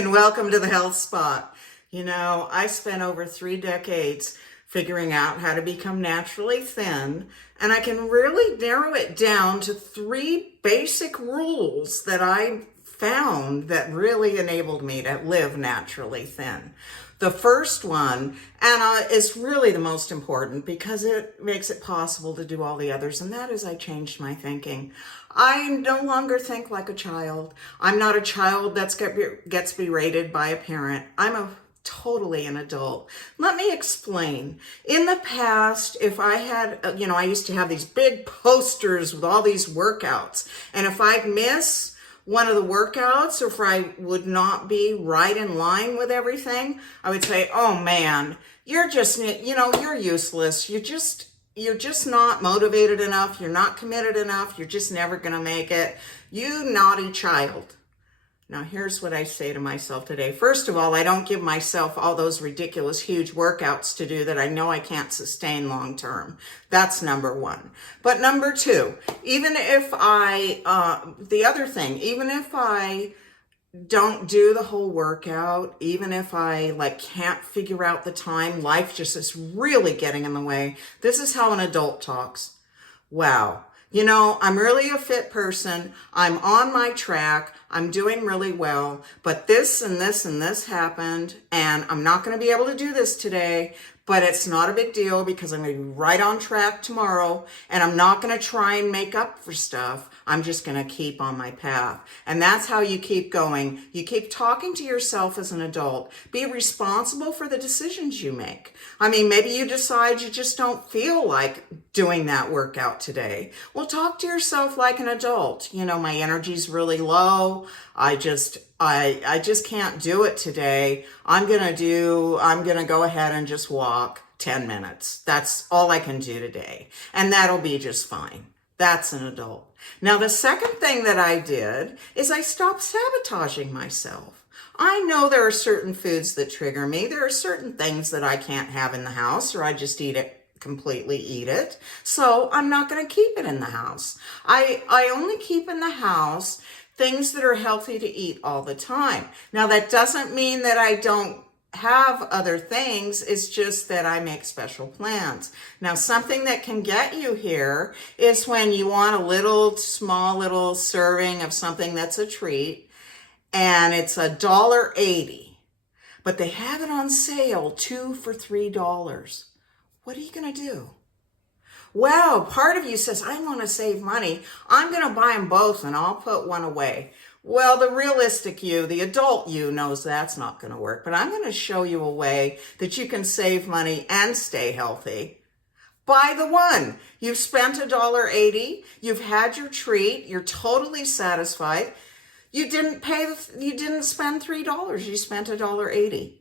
and welcome to the Health Spot. You know, I spent over 3 decades figuring out how to become naturally thin, and I can really narrow it down to 3 basic rules that I found that really enabled me to live naturally thin. The first one, and is really the most important because it makes it possible to do all the others, and that is I changed my thinking. I no longer think like a child. I'm not a child that gets berated by a parent. I'm totally an adult. Let me explain. In the past, if I had, I used to have these big posters with all these workouts, and if I'd miss one of the workouts, or if I would not be right in line with everything, I would say, oh man, you're just, you're useless. You're just not motivated enough. You're not committed enough. You're just never going to make it. You naughty child. Now, here's what I say to myself today. First of all, I don't give myself all those ridiculous, huge workouts to do that I know I can't sustain long term. That's number one. But number two, even if the other thing, even if I don't do the whole workout, even if I can't figure out the time, life just is really getting in the way. This is how an adult talks. Wow. I'm really a fit person. I'm on my track. I'm doing really well, but this and this and this happened, and I'm not going to be able to do this today, but it's not a big deal because I'm going to be right on track tomorrow, and I'm not going to try and make up for stuff. I'm just going to keep on my path. And that's how you keep going. You keep talking to yourself as an adult. Be responsible for the decisions you make. Maybe you decide you just don't feel like doing that workout today. Well, talk to yourself like an adult. My energy's really low. I just can't do it today. I'm going to go ahead and just walk 10 minutes. That's all I can do today. And that'll be just fine. That's an adult. Now, the second thing that I did is I stopped sabotaging myself. I know there are certain foods that trigger me. There are certain things that I can't have in the house, or I just completely eat it. So I'm not going to keep it in the house. I only keep in the house things that are healthy to eat all the time. Now, that doesn't mean that I don't have other things. It's just that I make special plans. Now, something that can get you here is when you want a small little serving of something that's a treat, and it's $1.80, but they have it on sale, 2 for $3. What are you going to do? Well, part of you says, I want to save money. I'm going to buy them both and I'll put one away. Well, the realistic you, the adult you, knows that's not going to work. But I'm going to show you a way that you can save money and stay healthy. Buy the one. You've spent $1.80. You've had your treat. You're totally satisfied. You didn't spend $3. You spent $1.80.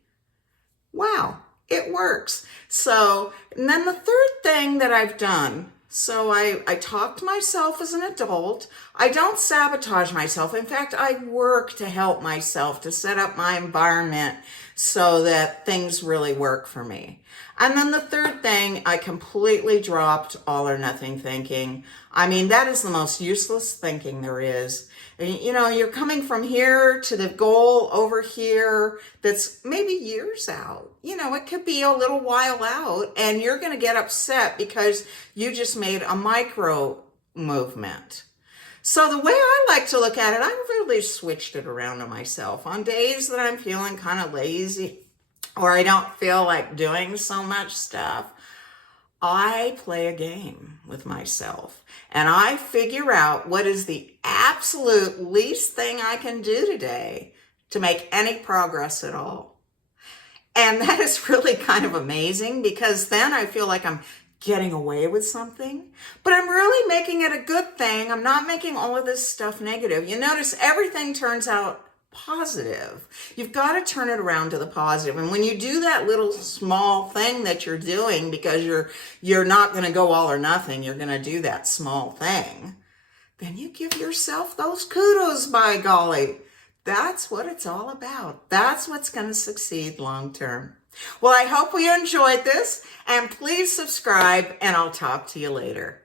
Wow. It works. So, and then the third thing that I've done, so I talk to myself as an adult. I don't sabotage myself. In fact, I work to help myself, to set up my environment so that things really work for me. And then the third thing, I completely dropped all or nothing thinking. That is the most useless thinking there is. You're coming from here to the goal over here that's maybe years out. It could be a little while out, and you're going to get upset because you just made a micro movement. So the way I like to look at it, I've really switched it around to myself. On days that I'm feeling kind of lazy or I don't feel like doing so much stuff, I play a game with myself and I figure out what is the absolute least thing I can do today to make any progress at all. And that is really kind of amazing because then I feel like I'm getting away with something, but I'm really making it a good thing. I'm not making all of this stuff negative. You notice everything turns out positive. You've got to turn it around to the positive. And when you do that little small thing that you're doing, because you're not going to go all or nothing, you're going to do that small thing, then you give yourself those kudos, by golly. That's what it's all about. That's what's going to succeed long term. Well, I hope you enjoyed this, and please subscribe, and I'll talk to you later.